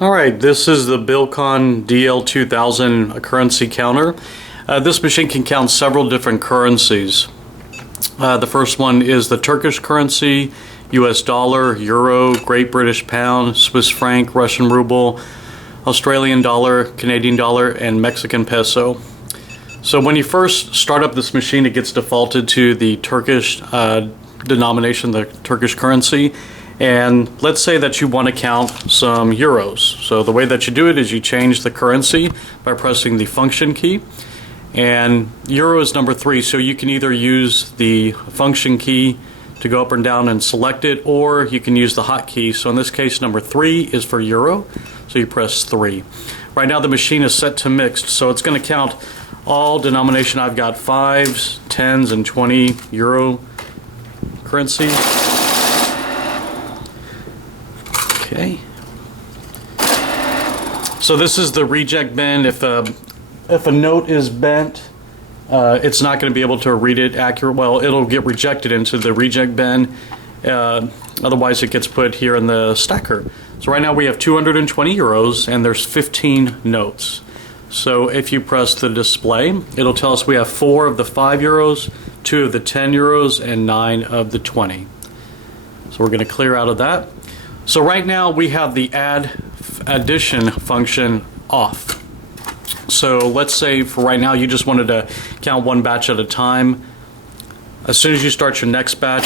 Alright, this is the Billcon DL-2000 currency counter. This machine can count several different currencies. The first one is the Turkish currency, US dollar, euro, Great British pound, Swiss franc, Russian ruble, Australian dollar, Canadian dollar, and Mexican peso. So when you first start up this machine, it gets defaulted to the Turkish denomination, the Turkish currency. And let's say that you want to count some euros. So the way that you do it is you change the currency by pressing the function key. And euro is number 3, so you can either use the function key to go up and down and select it, or you can use the hotkey. So in this case, number 3 is for euro, so you press 3. Right now the machine is set to mixed, so it's going to count all denomination. I've got 5s, 10s, and 20 euro currency. Okay. So this is the reject bin. If a note is bent, it's not going to be able to read it accurate. Well, it'll get rejected into the reject bin. Otherwise, it gets put here in the stacker. So right now we have 220 euros, and there's 15 notes. So if you press the display, it'll tell us we have 4 of the 5 euros, 2 of the 10 euros, and 9 of the 20. So we're going to clear out of that. So right now we have the addition function off. So let's say for right now you just wanted to count one batch at a time. As soon as you start your next batch,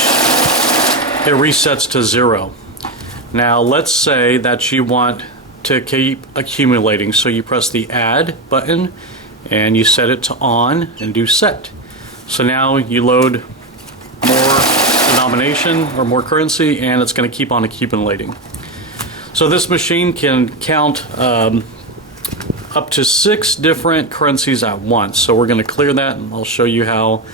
it resets to 0. Now let's say that you want to keep accumulating. So you press the add button and you set it to on and do set. So now you load more denomination or more currency, and it's going to keep on accumulating. So this machine can count up to 6 different currencies at once. So we're going to clear that, and I'll show you how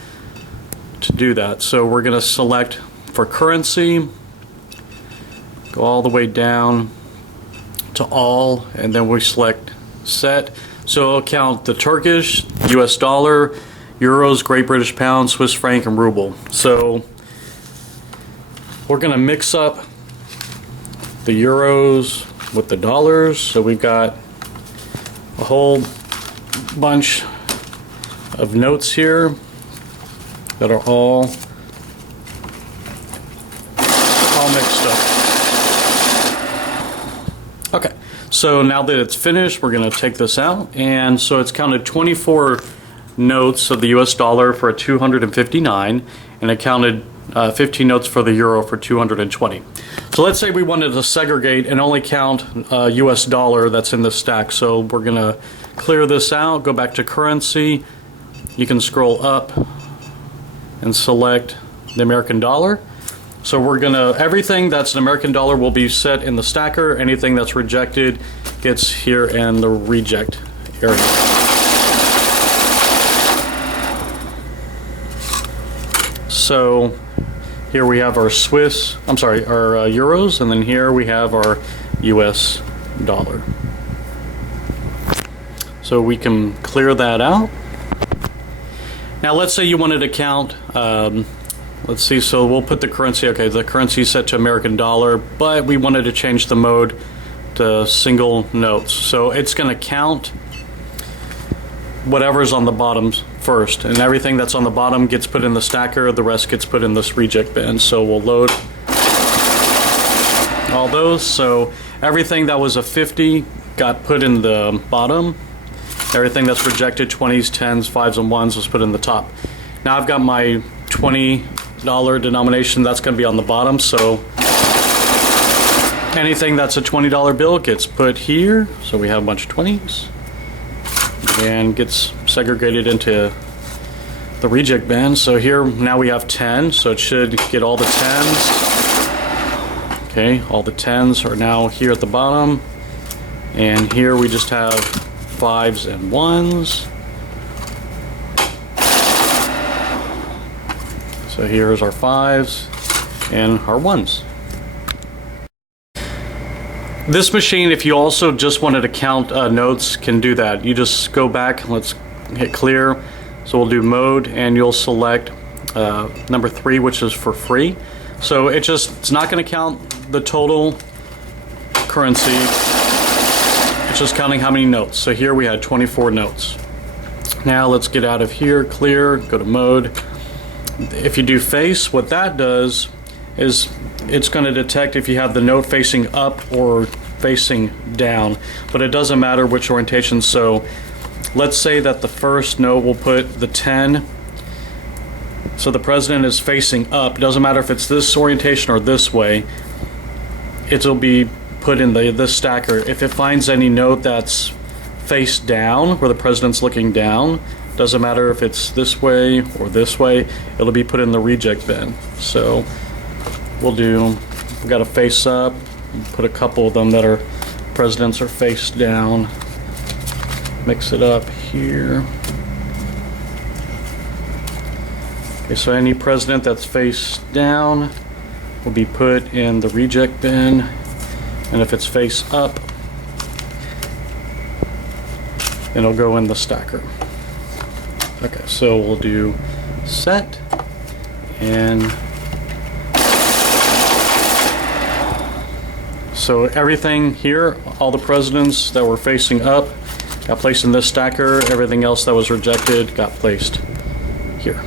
to do that. So we're going to select for currency, go all the way down to all, and then we select set. So it'll count the Turkish, US dollar, euros, Great British pound, Swiss franc, and ruble. So we're going to mix up the euros with the dollars. So we've got a whole bunch of notes here that are all mixed up. Okay, so now that it's finished, we're going to take this out. And so it's counted 24 notes of the US dollar for 259, and it counted 15 notes for the euro for 220. So let's say we wanted to segregate and only count US dollar that's in the stack. So we're going to clear this out, go back to currency. You can scroll up and select the American dollar. So we're going to, everything that's an American dollar will be set in the stacker. Anything that's rejected gets here in the reject area. So here we have our our euros, and then here we have our US dollar. So we can clear that out. Now let's say you wanted to count, let's see, so we'll put the currency, okay, the currency is set to American dollar, but we wanted to change the mode to single notes. So it's going to count whatever's on the bottom first, and everything that's on the bottom gets put in the stacker, the rest gets put in this reject bin. So we'll load all those. So everything that was a 50 got put in the bottom. Everything that's rejected, 20s, 10s, 5s, and 1s, was put in the top. Now I've got my $20 denomination, that's going to be on the bottom. So anything that's a $20 bill gets put here. So we have a bunch of 20s. And gets segregated into the reject bin. So here now we have 10, so it should get all the 10s. Okay, all the 10s are now here at the bottom, and here we just have 5s and 1s. So here's our 5s and our 1s. This machine, if you also just wanted to count notes, can do that. You just go back, let's hit clear. So we'll do mode, and you'll select number 3, which is for free. So it's not going to count the total currency. It's just counting how many notes. So here we had 24 notes. Now let's get out of here, clear, go to mode. If you do face, what that does is it's going to detect if you have the note facing up or facing down, but it doesn't matter which orientation. So let's say that the first note will put the 10. So the president is facing up. Doesn't matter if it's this orientation or this way. It'll be put in this stacker. If it finds any note that's face down, where the president's looking down, doesn't matter if it's this way or this way, it'll be put in the reject bin. So we've got a face up, put a couple of them that are presidents are face down, mix it up here. Okay, so any president that's face down will be put in the reject bin, and if it's face up, then it'll go in the stacker. Okay, so we'll do set, and so everything here, all the presidents that were facing up got placed in this stacker. Everything else that was rejected got placed here.